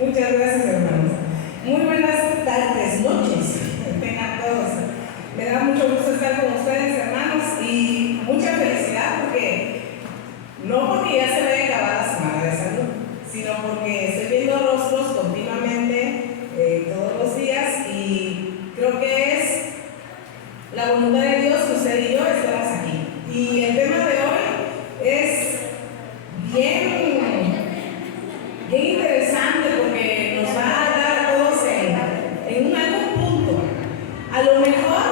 Muchas gracias, hermanos. Muy buenas tardes, noches, tengan todos. Me da mucho gusto estar con ustedes, hermanos, y mucha felicidad no porque ya se vaya a acabar la semana de salud, sino porque estoy viendo rostros continuamente, todos los días, y creo que es la voluntad de Dios que usted y yo estemos aquí. Y el tema de hoy es bien interesante porque nos va a dar a todos en algún punto. A lo mejor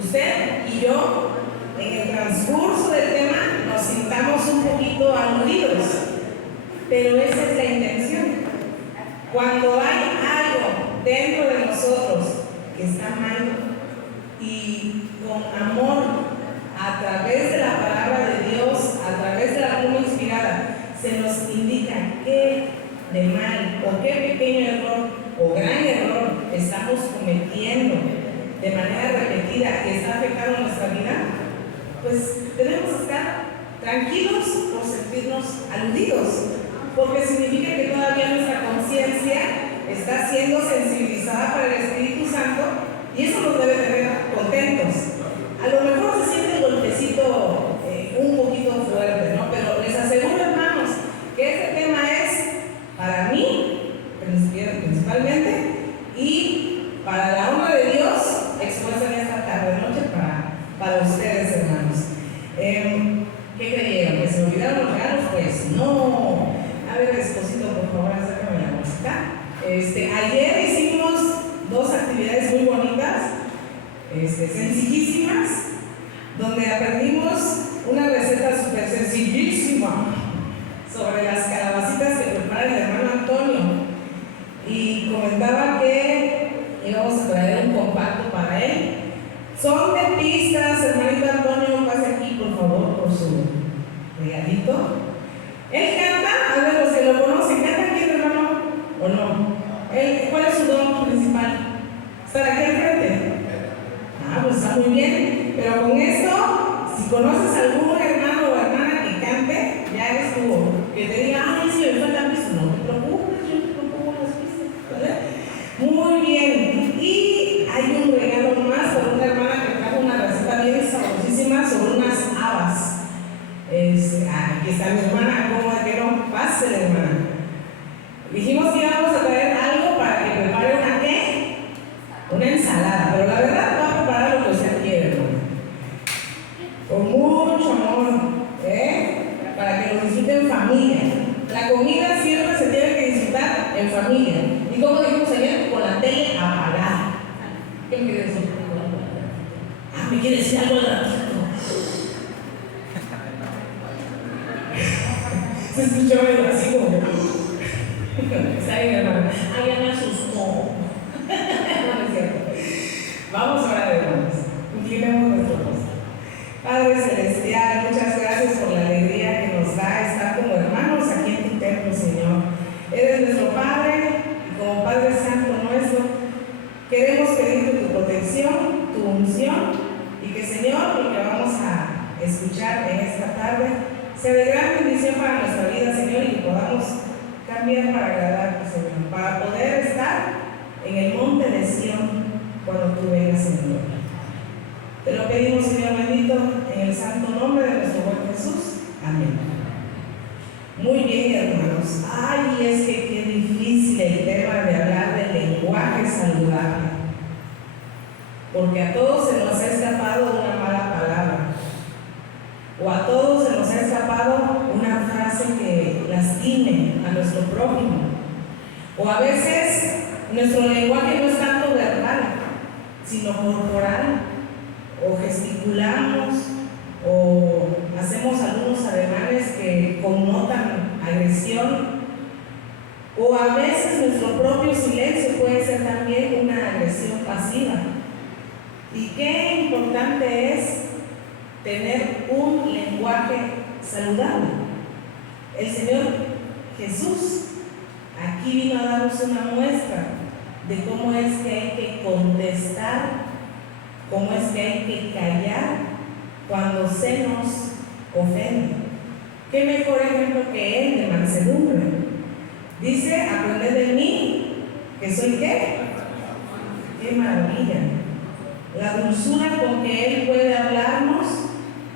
usted y yo en el transcurso del tema nos sintamos un poquito aludidos, pero esa es la intención. Cuando hay algo dentro de nosotros que está mal y con amor, a través de la palabra de Dios, a través de la pluma inspirada, se nos indica qué de mal o qué pequeño error o gran error estamos cometiendo de manera repetida que está afectando nuestra vida, pues tenemos que estar tranquilos por sentirnos aludidos, porque significa que todavía nuestra conciencia está siendo sensibilizada para el Espíritu Santo y eso nos debe tener contentos. A lo mejor se siente el golpecito un poquito fuerte, ¿no? Pero les aseguro, hermanos, que este tema es para mí, principalmente, y para la honra de Dios, expuesta en esta tarde-noche para ustedes, hermanos. ¿Qué creyeron? ¿Que se me olvidaron los regalos? Pues no. A ver, Esposito, por favor, acércame la música. Ayer hicimos dos actividades muy bonitas, sencillísimas, donde aprendimos una receta súper sencillísima sobre las calabacitas que prepara el hermano Antonio, y comentaba que íbamos a traer un compacto para él. Son de pistas, hermanito Antonio, pase aquí por favor por su regalito. Él canta, a ver, los que lo conocen, ¿canta aquí, hermano? ¿O no? ¿Cuál es su don principal? ¿Estar aquí al frente? Pues está muy bien, pero con esto, si conoces a algún hermano o hermana que cante, ya eres tú, que te diga, ay, sí, me faltan pistas, no te preocupes, yo te propongo las pistas, ¿vale? Muy bien, y hay un regalo más para una hermana que trajo una receta bien sabrosísima sobre unas habas. Aquí está mi hermana, ¿cómo es que no? Pásale, hermana. Dijimos que íbamos a traer algo para que prepare una ¿qué? Una ensalada, pero la verdad va a preparar lo que usted quiere, hermano. Con mucho amor, para que lo disfruten en familia. La comida siempre se tiene que disfrutar en familia. Y como dijimos ayer, con la tele apagada. ¿Qué me quiere decir? Me quiere decir algo al ratito. Se escuchó así como que está bien, hermano. Ay, ya me asustó. No es cierto. Vamos a orar, hermanos. Inclinemos nuestro rostro. Padre Celestial, muchas gracias por la alegría que nos da estar como hermanos aquí en tu templo, Señor. Eres nuestro Padre y como Padre Santo nuestro, queremos pedirte tu protección, tu unción y que, Señor, lo que vamos a escuchar en esta tarde sea de gran bendición para nuestra vida, Señor, y que podamos cambiar para agradarte, Señor, para poder estar en el monte de Sión cuando tú vengas, Señor. Te lo pedimos, Señor bendito, en el santo nombre de nuestro buen Jesús. Amén. Muy bien, hermanos. Ay, es que qué difícil el tema de hablar del lenguaje saludable, porque a todos se nos ha escapado una mala palabra, o a todos se nos ha escapado una frase que lastime a nuestro prójimo, o a veces nuestro lenguaje no es tanto verbal, sino corporal, o gesticulamos, o hacemos algunos ademanes que connotan agresión, o a veces nuestro propio silencio puede ser también una agresión pasiva. Y qué importante es tener un lenguaje saludable. El Señor Jesús aquí vino a darnos una muestra de cómo es que hay que contestar, cómo es que hay que callar cuando se nos ofende. ¿Qué mejor ejemplo que él de mansedumbre? Dice, aprended de maravilla. La dulzura con que Él puede hablarnos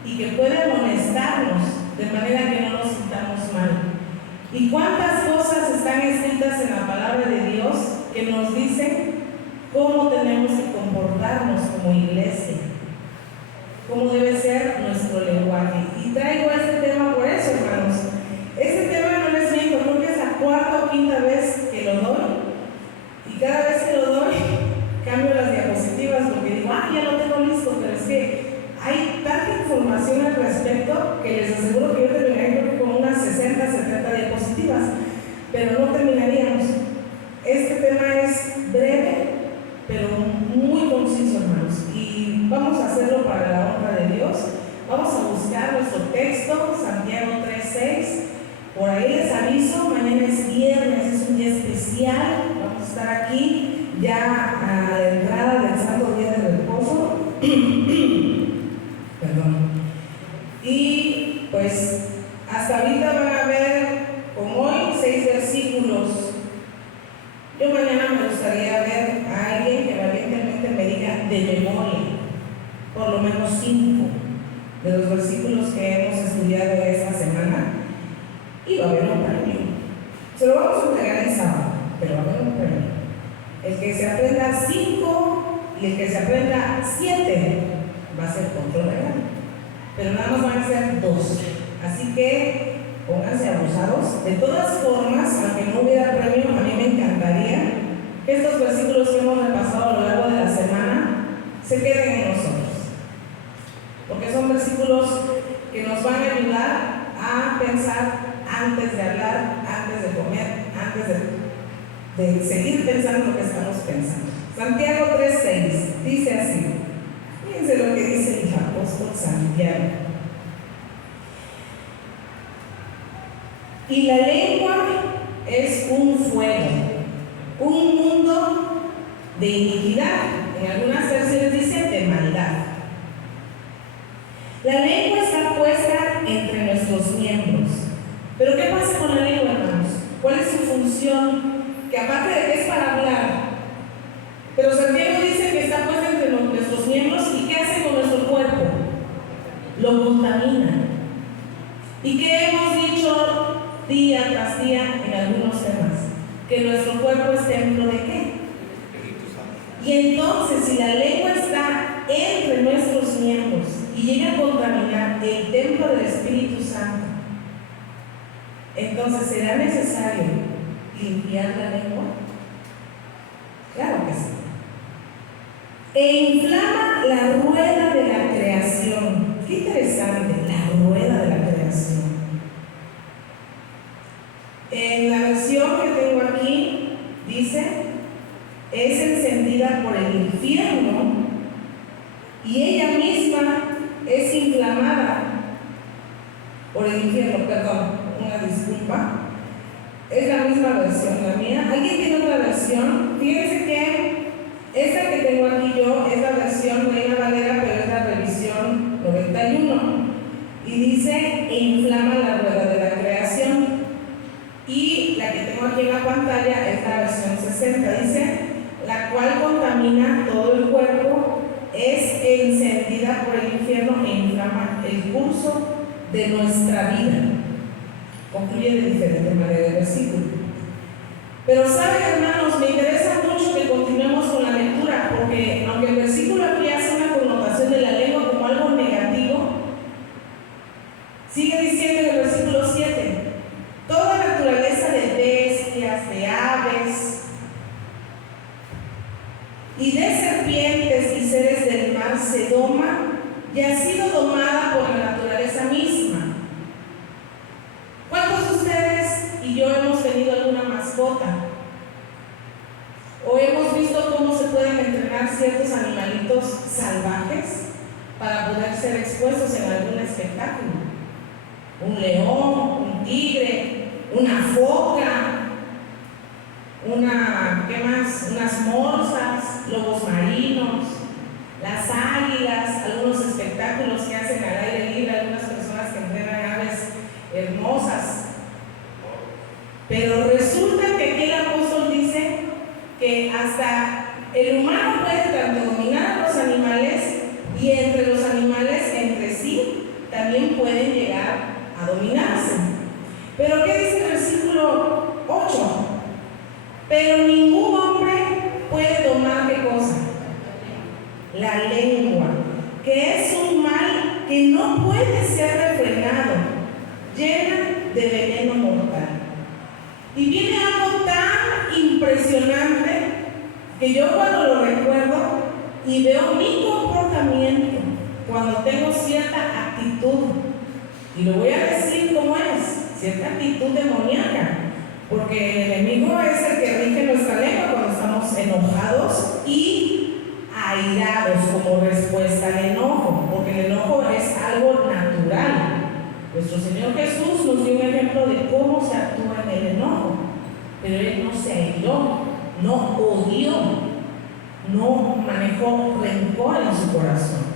y que puede amonestarnos de manera que no nos sintamos mal. Y cuántas cosas están escritas en la palabra de Dios que nos dicen cómo tenemos que comportarnos como iglesia, cómo debe ser nuestro lenguaje. Y traigo este tema por eso, hermanos. Este tema no les miento, creo que es la cuarta o quinta vez que lo doy. Y cada vez que lo doy, cambio las diapositivas porque digo, ya lo tengo listo, pero es que hay tanta información al respecto que les aseguro que yo terminaría creo que con unas 60, 70 diapositivas, pero no terminaríamos. Este tema es breve, pero muy conciso, hermanos, y vamos a hacerlo para la honra de Dios. Vamos a buscar nuestro texto, Santiago 3:6. Por ahí les aviso, mañana es viernes, es un día especial. Vamos a estar aquí ya a la entrada del Santo Día de Reposo. Perdón. Y pues hasta ahorita van a ver, como hoy, 6 versículos. Yo mañana me gustaría ver a alguien que valientemente me diga de memoria por lo menos 5 de los versículos que hemos estudiado esta semana, y va a haber un premio. Se lo vamos a entregar el sábado, pero va a haber un premio. El que se aprenda 5 y el que se aprenda 7 va a ser control real, pero nada más van a ser 2. Así que pónganse abusados. De todas formas, aunque no hubiera premio, a mí me encantaría que estos versículos que hemos repasado a lo largo de la semana se queden en nosotros, porque son versículos que nos van a ayudar a pensar antes de hablar, antes de comer, antes de seguir pensando lo que estamos pensando. Santiago 3:6 dice así. Fíjense lo que dice el apóstol Santiago. Y la lengua es un fuego, un mundo de iniquidad. En algunas versiones dice de maldad. La lengua está puesta entre nuestros miembros. Pero ¿qué pasa con la lengua, hermanos? ¿Cuál es su función? Que aparte de que es para hablar, pero Santiago dice que está puesta entre nuestros miembros. ¿Y qué hace con nuestro cuerpo? Lo contamina. ¿Y qué hemos dicho día tras día en algunos temas? Que nuestro cuerpo es templo de ¿qué? Y entonces, si la lengua está entre nuestros miembros y llega a contaminar el templo del Espíritu Santo, entonces ¿será necesario limpiar la lengua? Claro que sí. E inflama la rueda de la creación. Qué interesante, la rueda de la creación. En la versión que tengo aquí dice: es encendida por el infierno y ella misma es inflamada por el infierno. Perdón, una disculpa. Es la misma versión, la mía. ¿Alguien tiene otra versión? Fíjense que esta que tengo aquí yo es la versión Reina Valera, pero es la revisión 91. Y dice: e inflama la rueda de la creación. Y la que tengo aquí en la pantalla es la versión 60. Dice: la cual contamina todo el cuerpo, es encendida por el infierno e inflama el curso de nuestra vida. Concluye de diferente manera el versículo. Pero saben, hermanos, me interesa mucho que continuemos con la lectura, porque aunque el versículo aquí hace una connotación de la lengua como algo negativo, sigue diciendo en el versículo 7: toda naturaleza de bestias, de aves y de serpientes y seres del mar se doma y ha sido domada por la naturaleza misma. ¿Cuántos de ustedes y yo hemos tenido alguna mascota? ¿O hemos visto cómo se pueden entrenar ciertos animalitos salvajes para poder ser expuestos en algún espectáculo? Un león, un tigre, una foca, ¿qué más? Unas morsas, lobos marinos, las águilas, algunos espectáculos que hacen al aire libre, algunas personas que entrenan aves hermosas. Pero resulta que aquí el apóstol dice que hasta el humano puede tanto dominar a los animales y entre los animales entre sí también pueden llegar a dominarse. Pero ¿qué dice el versículo 8? Pero ningún hombre puede domar ¿qué cosa? La lengua, que es un mal que no puede ser refrenado, llena de veneno mortal. Y viene algo tan impresionante que yo cuando lo recuerdo y veo mi comportamiento cuando tengo cierta actitud, y lo voy a decir como es, cierta actitud demoníaca, porque el enemigo es el que rige nuestra lengua cuando estamos enojados y airados como respuesta al enojo, porque el enojo es algo natural. Nuestro Señor Jesús nos dio un ejemplo de cómo se actúa en el enojo, pero Él no se airó, no odió, no manejó rencor en su corazón.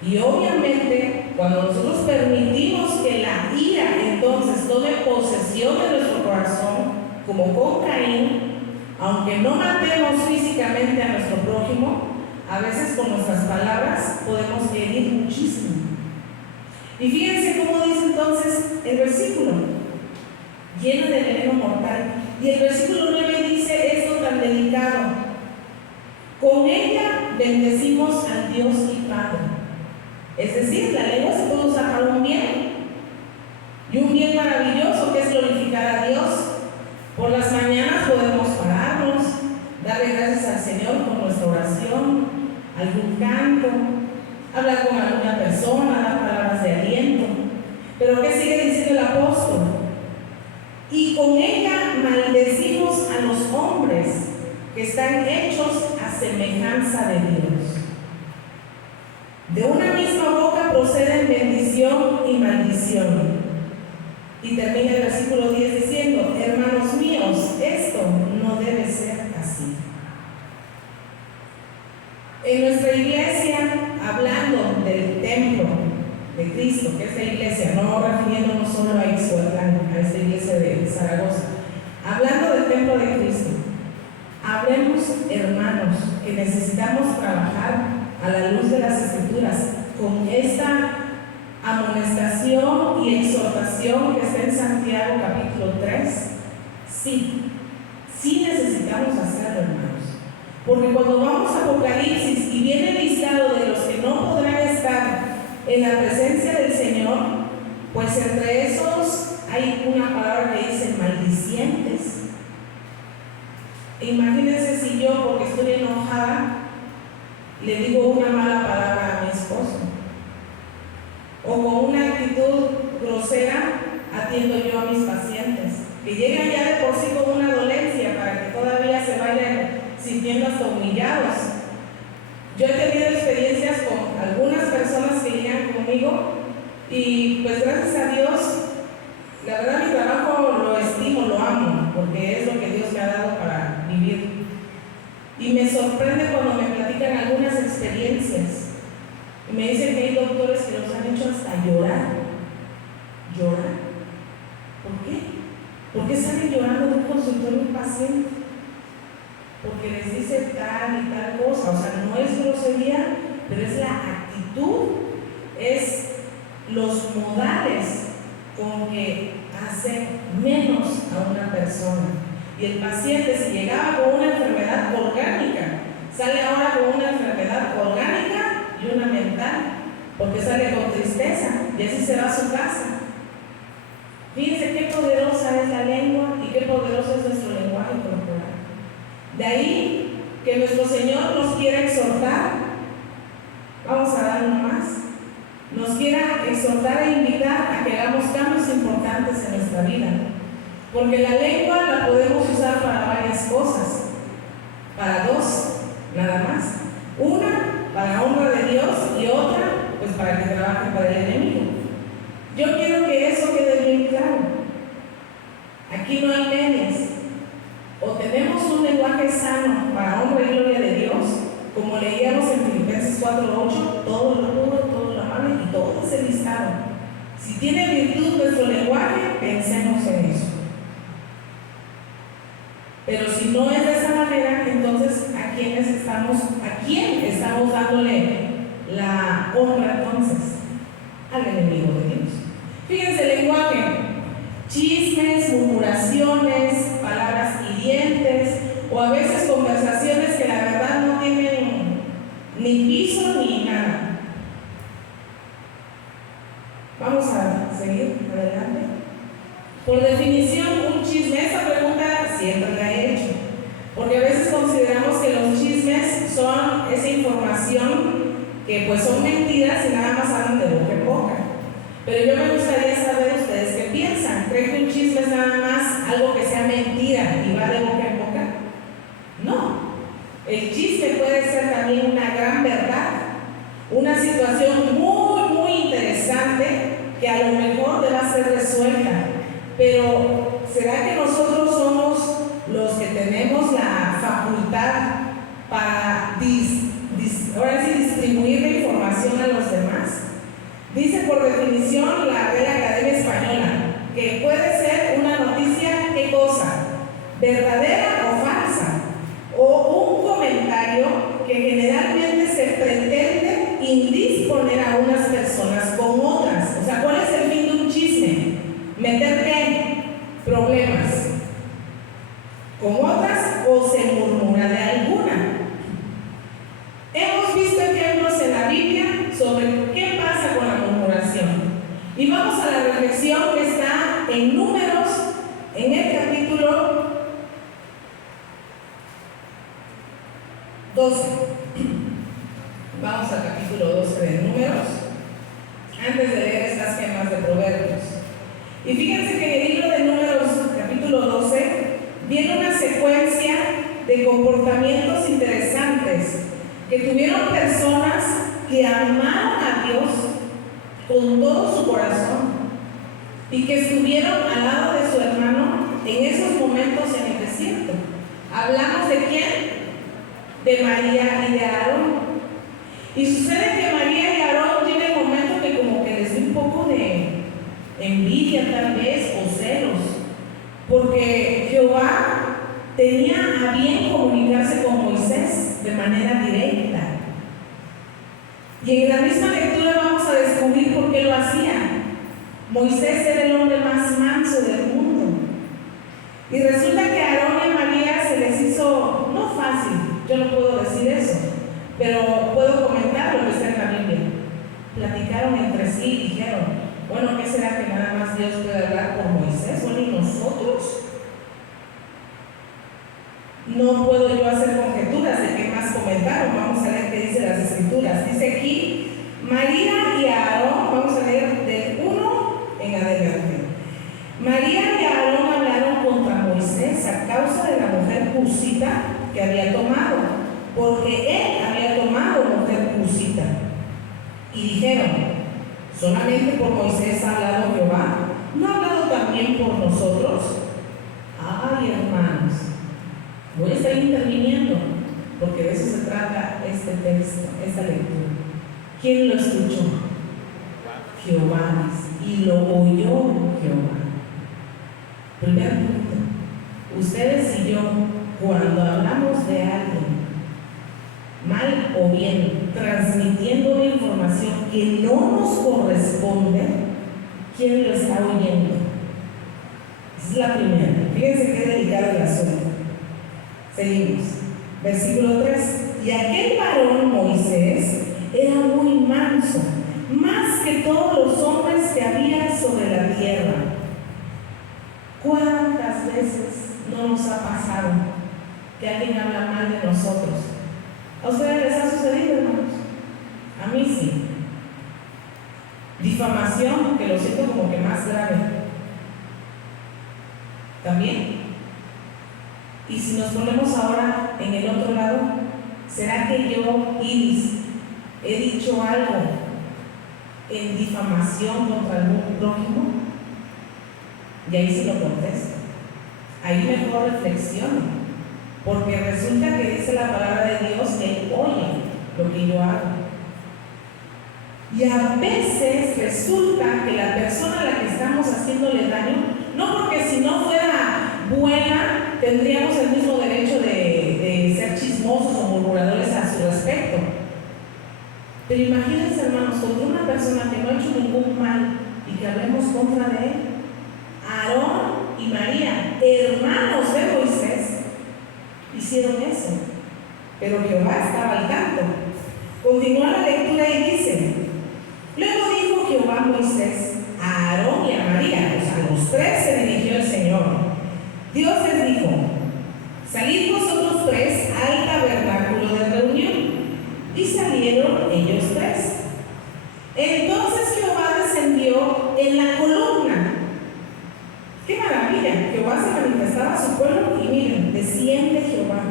Y obviamente, cuando nosotros permitimos que la ira entonces tome posesión de nuestro corazón, como con Caín, aunque no matemos físicamente a nuestro prójimo, a veces con nuestras palabras podemos herir muchísimo. Y fíjense cómo dice entonces el versículo, lleno de veneno mortal. Y el versículo 9 dice esto tan delicado: con ella bendecimos al Dios y Padre. Es decir, la lengua se puede usar para un bien, y un bien maravilloso que es glorificar a Dios. Por las mañanas podemos pararnos, darle gracias al Señor con nuestra oración, algún canto, hablar con alguna persona, dar palabras de aliento. Pero ¿qué sigue diciendo el apóstol? Y con ella maldecimos a los hombres que están hechos a semejanza de Dios. De una misma boca proceden bendición y maldición. Y termina el versículo 10 diciendo: hermanos míos, esto no debe ser así. En nuestra iglesia, hablando del templo de Cristo, que es la iglesia, no refiriéndonos solo a Ixhuatlán, a esta iglesia de Zaragoza, hablando del templo de Cristo, hablemos, hermanos, que necesitamos trabajar a la luz de las Escrituras con esta amonestación y exhortación que está en Santiago capítulo 3. Sí necesitamos hacerlo, hermanos, porque cuando vamos a Apocalipsis y viene el listado de los que no podrán estar en la presencia del Señor, pues entre esos hay una palabra que dice maldicientes. Imagínense si yo, porque estoy enojada, le digo una mala palabra a mi esposo, o con una actitud grosera atiendo yo a mis pacientes, que llegan ya de por sí con una dolencia para que todavía se vayan sintiendo hasta humillados. Yo he tenido experiencias con algunas personas que llegan conmigo y pues gracias a Dios, la verdad mi trabajo lo estimo, lo amo, porque es lo que Dios me ha dado para vivir. Y me sorprende cuando me platican algunas experiencias y me dicen que hay doctores que los han hecho hasta llorar. ¿Llorar? ¿Por qué? ¿Por qué salen llorando de un consultorio un paciente? Porque les dice tal y tal cosa. O sea, no es grosería, pero es la actitud, es los modales con que hacen menos a una persona. Y el paciente, si llegaba con una enfermedad orgánica, sale ahora con una enfermedad orgánica y una mental, porque sale con tristeza y así se va a su casa. Fíjense qué poderosa es la lengua y qué poderoso es nuestro lenguaje corporal. De ahí que nuestro Señor nos quiera exhortar, vamos a dar uno más, nos quiera exhortar e invitar a que hagamos cambios importantes en nuestra vida. Porque la lengua la podemos usar para varias cosas, para dos, nada más. Una, para honra de Dios, y otra, pues para que trabaje para el enemigo. Yo quiero que eso quede bien claro. Aquí no hay medias. O tenemos un lenguaje sano para honra y gloria de Dios, como leíamos en Filipenses 4:8, todo lo puro, todo lo amable y todo ese listado. Si tiene virtud nuestro lenguaje, pensemos en eso. Pero si no es de esa manera, entonces ¿a quién estamos dándole la honra entonces? Al enemigo de Dios. Fíjense el lenguaje: chismes, murmuraciones, palabras hirientes, o a veces conversaciones que la verdad no tienen ni piso ni nada. Vamos a seguir adelante. Por definición, un chisme, esta pregunta siempre la he hecho, porque a veces consideramos que los chismes son esa información que pues son mentiras y nada más hablan de boca en boca. Pero yo me gustaría saber ustedes qué piensan. ¿Creen que un chisme es nada más algo que sea mentira y va de boca en boca? No. El chisme puede ser también una gran verdad, una situación muy, muy interesante que a lo mejor deba ser resuelta. Pero ¿será que nosotros somos los que tenemos la facultad para ahora sí distribuir la información a los demás? Dice por definición la Real Academia Española que puede ser una noticia, ¿qué cosa? ¿Verdadera o falsa? O un comentario que generalmente se pretende indisponer a unas personas con otras. O sea, ¿cuál es el fin de un chisme? ¿Meter qué? Problemas con otras, o se murmura de alguna. Hemos visto ejemplos en la Biblia sobre qué pasa con la murmuración. Y vamos a la reflexión que está en Números, en el capítulo 12. Vamos al capítulo 12 de Números, antes de leer estas gemas de Proverbios. Y fíjense que en el libro de Números, capítulo 12, viene una secuencia de comportamientos interesantes que tuvieron personas que amaron a Dios con todo su corazón y que estuvieron al lado de su hermano en esos momentos en el desierto. ¿Hablamos de quién? De María y de Aarón. Y sucede que María y Aarón tienen momentos que como que les dio un poco de envidia tal vez, o celos, porque Jehová tenía a bien comunicarse con Moisés de manera directa. Y en la misma lectura vamos a descubrir por qué lo hacía. Moisés era el hombre más manso del mundo. Y resulta que a Aarón y a María se les hizo, no fácil, yo no puedo decir eso, pero puedo comentar lo que está en la Biblia. Platicaron entre sí y dijeron: bueno, ¿qué será que nada más Dios puede hablar por Moisés? Bueno, ¿y nosotros? No puedo yo hacer conjeturas de qué más comentaron. Vamos a leer qué dice las Escrituras. Dice aquí: María y Aarón, vamos a leer del 1 en adelante. María y Aarón hablaron contra Moisés a causa de la mujer cusita que había tomado, porque él había tomado mujer cusita. Y dijeron: ¿solamente por Moisés ha hablado Jehová? ¿No ha hablado también por nosotros? Ay, hermanos, voy a estar interviniendo, porque de eso se trata este texto, esta lectura. ¿Quién lo escuchó? Jehová, y lo oyó Jehová. Primer punto: ustedes y yo, cuando hablamos de alguien, mal o bien, transmitiendo una información que no nos corresponde, ¿quién lo está oyendo? Esa es la primera. Fíjense qué delicado el asunto. Seguimos. Versículo 3. Y aquel varón Moisés era muy manso, más que todos los hombres que había sobre la tierra. ¿Cuántas veces no nos ha pasado que alguien habla mal de nosotros? ¿A ustedes les ha sucedido, hermanos? A mí sí. Difamación, que lo siento como que más grave. También. Y si nos ponemos ahora en el otro lado, ¿será que yo, Iris, he dicho algo en difamación contra algún prójimo? Y ahí sí lo contesto. Ahí mejor reflexiono. Porque resulta que dice la palabra de Dios que Él oye lo que yo hago. Y a veces resulta que la persona a la que estamos haciéndole daño, no porque si no fuera buena tendríamos el mismo Pero imagínense, hermanos, con una persona que no ha hecho ningún mal y que hablemos contra de él. Aarón y María, hermanos de Moisés, hicieron eso. Pero Jehová estaba al tanto. Continúa la lectura y dice: luego dijo Jehová a Moisés, a Aarón y a María, o sea, a los tres se dirigió el Señor. Dios les dijo: salid vosotros tres al tabernáculo de reunión. Y salieron ellos tres. Entonces Jehová descendió en la columna. ¡Qué maravilla! Jehová se manifestaba a su pueblo y miren, desciende Jehová.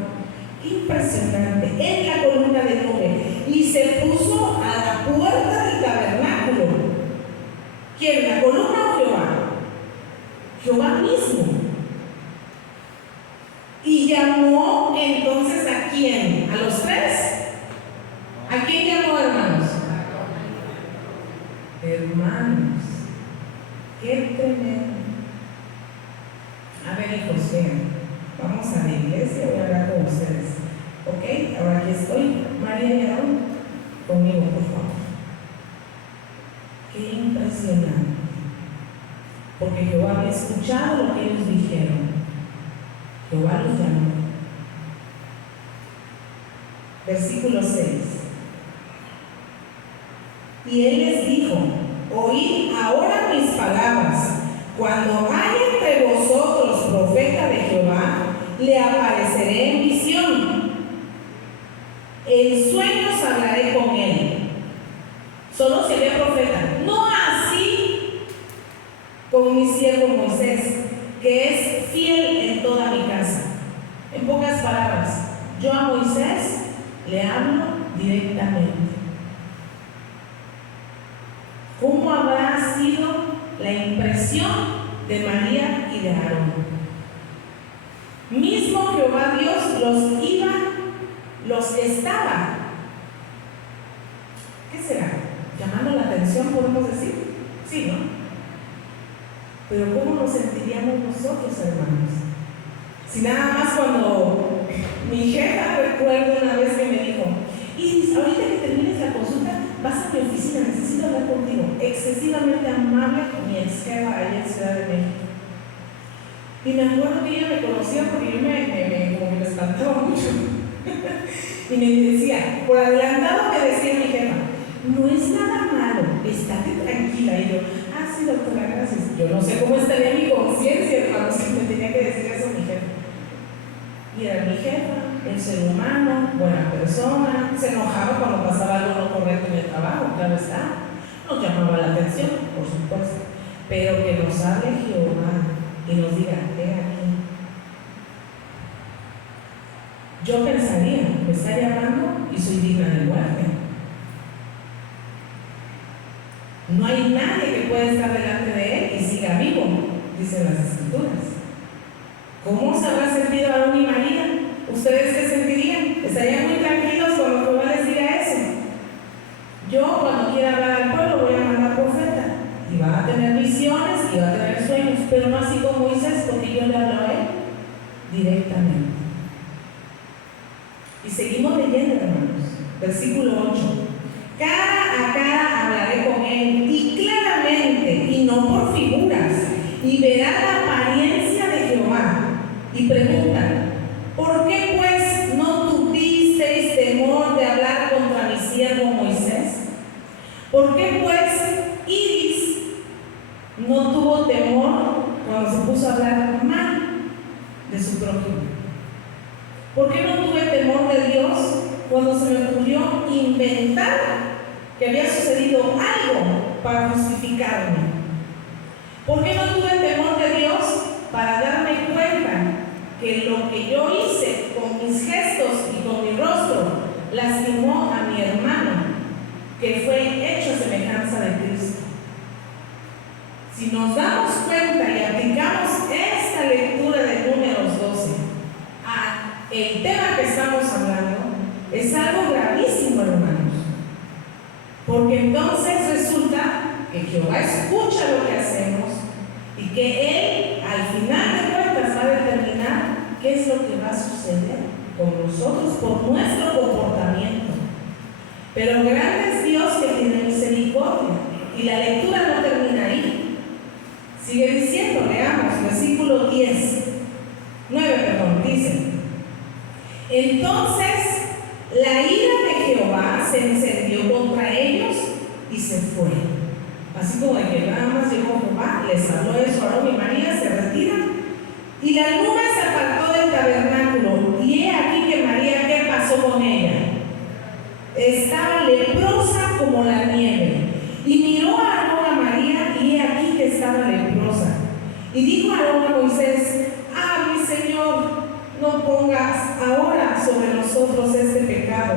Impresionante, en la columna de nube, y se puso a la puerta del tabernáculo. ¿Quién? ¿La columna o Jehová? Jehová mismo. Y llamó entonces ¿a quién? ¿A los tres? ¿A quién llamó, hermanos? Hermanos, qué tremendo. A ver, hijos, vean, vamos a la iglesia, voy a hablar con ustedes. ¿Ok? Ahora aquí estoy. María y Aarón, conmigo, por favor. Qué impresionante. Porque Jehová había escuchado lo que ellos dijeron. Jehová los llamó. Versículo 6. Y él les dijo: oíd ahora mis palabras. Cuando haya entre vosotros profeta de Jehová, le apareceré en visión. En sueños hablaré con él. Solo se ve profeta. No así con mi siervo Moisés, que es fiel en toda mi casa. En pocas palabras, yo a Moisés le hablo directamente. ¿Cómo habrá sido la impresión de María y de Aarón? Mismo Jehová Dios los estaba, ¿qué será? Llamando la atención, podemos decir. Sí, ¿no? Pero ¿cómo nos sentiríamos nosotros, hermanos? Si nada más cuando mi jefa, recuerdo una vez que me dijo: y ahorita que termines la consulta, vas a mi oficina, necesito hablar contigo. Excesivamente amable, mi ex jefa allá en Ciudad de México. Y me acuerdo que ella me conocía porque yo como que me espantaba mucho. Y me decía, por adelantado me decía mi jefa: no es nada malo, estate tranquila. Y yo: sí, doctora, gracias. Yo no sé cómo estaría mi conciencia, hermanos, que me tenía que decir eso mi jefa. Y era mi jefa, el ser humano, buena persona, se enojaba cuando pasaba algo no correcto en el trabajo, claro está. Nos llamaba la atención, por supuesto. Pero que nos hable Jehová y nos diga: ven aquí. Yo pensaría: me está llamando y soy digna de muerte. No hay nadie que pueda estar delante de él y siga vivo, dicen las Escrituras. ¿Cómo se habrá sentido Aarón y María? ¿Ustedes qué sentirían? ¿Estarían muy tranquilos cuando Jehová les diga eso? Yo, cuando quiera hablar al pueblo, voy a mandar profeta. Y va a tener visiones y va a tener sueños, pero no así como Moisés, porque yo le hablo a él directamente. Y seguimos leyendo, hermanos. Versículo 8. Cara a cara hablaré con él, y claramente, y no por figuras, y verá la apariencia de Jehová. Y preguntan: ¿por qué pues no tuvisteis temor de hablar contra mi siervo Moisés? ¿Por qué pues Iris no tuvo temor cuando se puso a hablar mal de su prójimo? ¿Por qué no tuve temor de Dios cuando se me ocurrió inventar que había sucedido algo para justificarme? ¿Por qué no tuve temor de Dios para darme cuenta que lo que yo hice con mis gestos y con mi rostro lastimó a mi hermano, que fue hecho semejanza de Cristo? Si nos damos cuenta y aplicamos esta lectura de Números 12 a el tema que estamos hablando, es algo gravísimo, hermanos. Porque entonces resulta que Jehová escucha lo que hacemos y que Él, al final de cuentas, va a determinar qué es lo que va a suceder con nosotros por nuestro comportamiento. Pero grande es Dios que tiene misericordia. Y la lectura no termina ahí. Sigue diciendo, leamos, versículo 9, dice: entonces la ira de Jehová se encendió contra ellos y se fue. Así como de que nada más llegó Jehová, les habló eso a Aarón y María, se retiran. Y la nube se apartó del tabernáculo. Y he aquí que María, ¿qué pasó con ella? Estaba leprosa como la nieve. Y miró a Aarón a María, y he aquí que estaba leprosa. Y dijo Aarón a Moisés: ah, mi Señor, no pongas ahora sobre nosotros este pecado,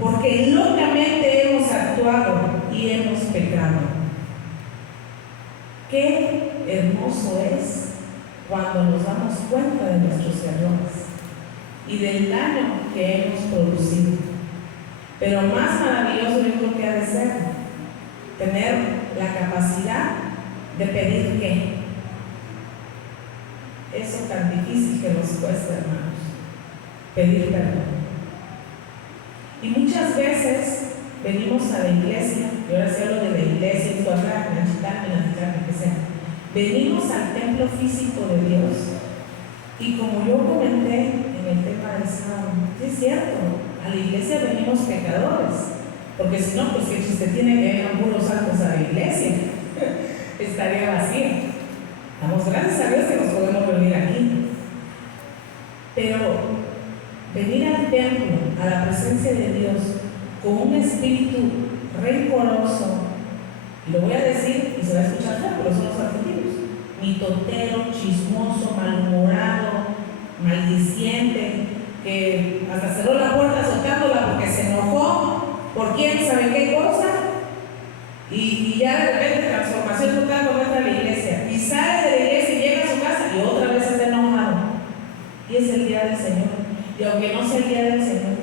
porque locamente hemos actuado y hemos pecado. Qué hermoso es cuando nos damos cuenta de nuestros errores y del daño que hemos producido. Pero más maravilloso yo creo que ha de ser tener la capacidad de pedir qué. Eso tan difícil que nos cuesta, hermanos, pedir perdón. Y muchas veces venimos a la iglesia, y ahora sí hablo de la iglesia, en la que sea. Venimos al templo físico de Dios, y como yo comenté en el tema del sábado, sí es cierto, a la iglesia venimos pecadores, porque si no, pues que se tiene que ir a puros santos a la iglesia, estaría vacía. Damos gracias a Dios que nos podemos reunir aquí. Pero venir al templo, a la presencia de Dios, con un espíritu rencoroso, y lo voy a decir y se va a escuchar feo, pero son los adjetivos: mitotero, chismoso, malhumorado, maldiciente, que hasta cerró la puerta azotándola porque se enojó por quién sabe qué cosa, y ya de repente transformación total cuando entra a la iglesia, y sale de la iglesia y llega a su casa y otra vez está enojado. Y es el día del Señor. Y aunque no sea el día del Señor,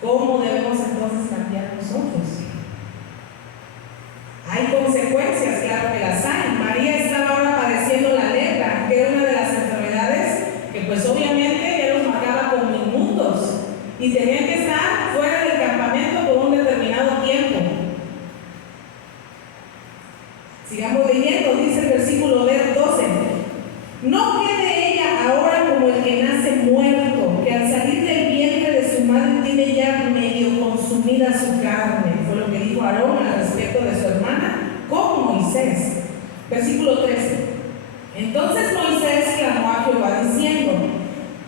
¿cómo debemos entonces cambiar nosotros? Hay consecuencias, claro que las hay. María estaba ahora padeciendo la lepra, que era una de las enfermedades que pues obviamente ya los marcaba como inmundos y tenían que estar fuera del campamento por un determinado tiempo. Sigamos leyendo, dice el versículo 12: no quede ella ahora como el que nace muerto, que al salir del vientre de su madre tiene ya medio consumida su carne. Fue lo que dijo Aarón al respecto de su hermana con Moisés. Versículo 13: entonces Moisés clamó a Jehová diciendo: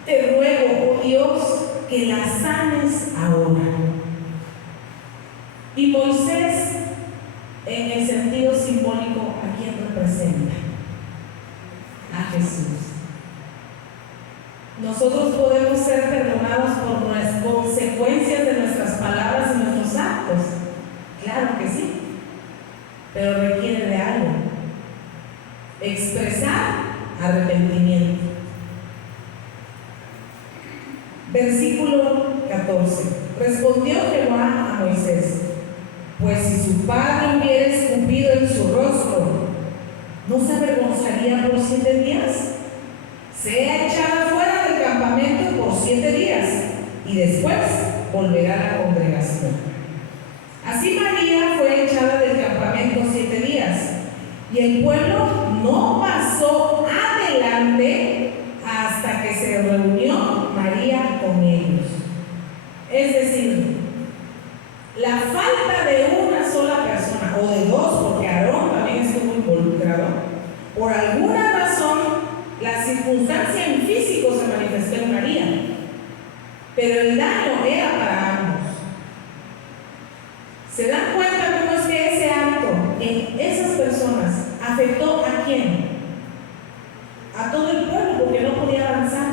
te ruego, oh Dios, que la sanes ahora. Y Moisés, en el sentido simbólico, ¿a quién representa? A Jesús. Nosotros podemos ser perdonados por las consecuencias de nuestras palabras y nuestros actos. Claro que sí, pero requiere de algo: expresar arrepentimiento. Versículo 14: respondió Jehová a Moisés: pues si su padre hubiera escupido en su rostro, ¿no se avergonzaría por 7 días? Sea echada fuera del campamento por 7 días y después volverá a la congregación. Así María fue echada del campamento 7 días y el pueblo no pasó adelante hasta que se reunió María con ellos. Es decir, la falta de una sola persona o de dos, porque Aarón también estuvo involucrado, por alguna razón la circunstancia en físico se manifestó en María, pero el daño era para ambos. ¿Se dan cuenta cómo es que ese acto en esas personas afectó a quién? A todo el pueblo, porque no podía avanzar.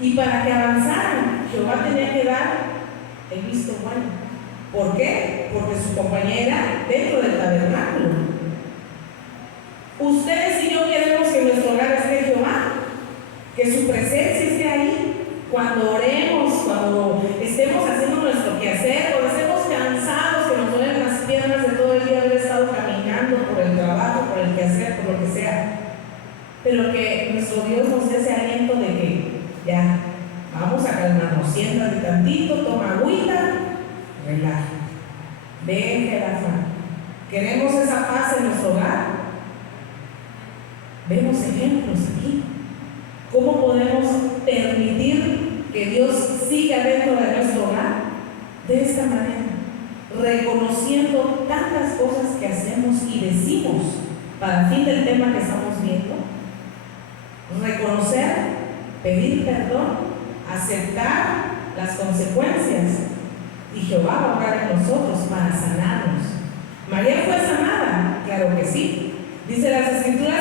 Y para que avanzaran, Jehová tenía que dar el visto bueno. ¿Por qué? Porque su compañera dentro del tabernáculo. Ustedes y yo queremos que en nuestro hogar esté Jehová, que su presencia esté ahí. Cuando oremos, cuando estemos haciendo nuestro quehacer, cuando estemos cansados, que nos duelen las piernas de todo el día haber estado caminando por el trabajo, por el quehacer, por lo que sea. Pero que nuestro Dios nos dé ese aliento de que ya Vamos a calmarnos, siéntate tantito, toma agüita, relaja, deje el afán. ¿Queremos esa paz en nuestro hogar? Vemos ejemplos aquí. ¿Cómo podemos permitir que Dios siga dentro de nuestro hogar? De esta manera, reconociendo tantas cosas que hacemos y decimos para fin del tema que estamos viendo. Reconocer, pedir perdón, aceptar las consecuencias, y Jehová va a obrar en nosotros para sanarnos. ¿María fue sanada? Claro que sí. Dice las Escrituras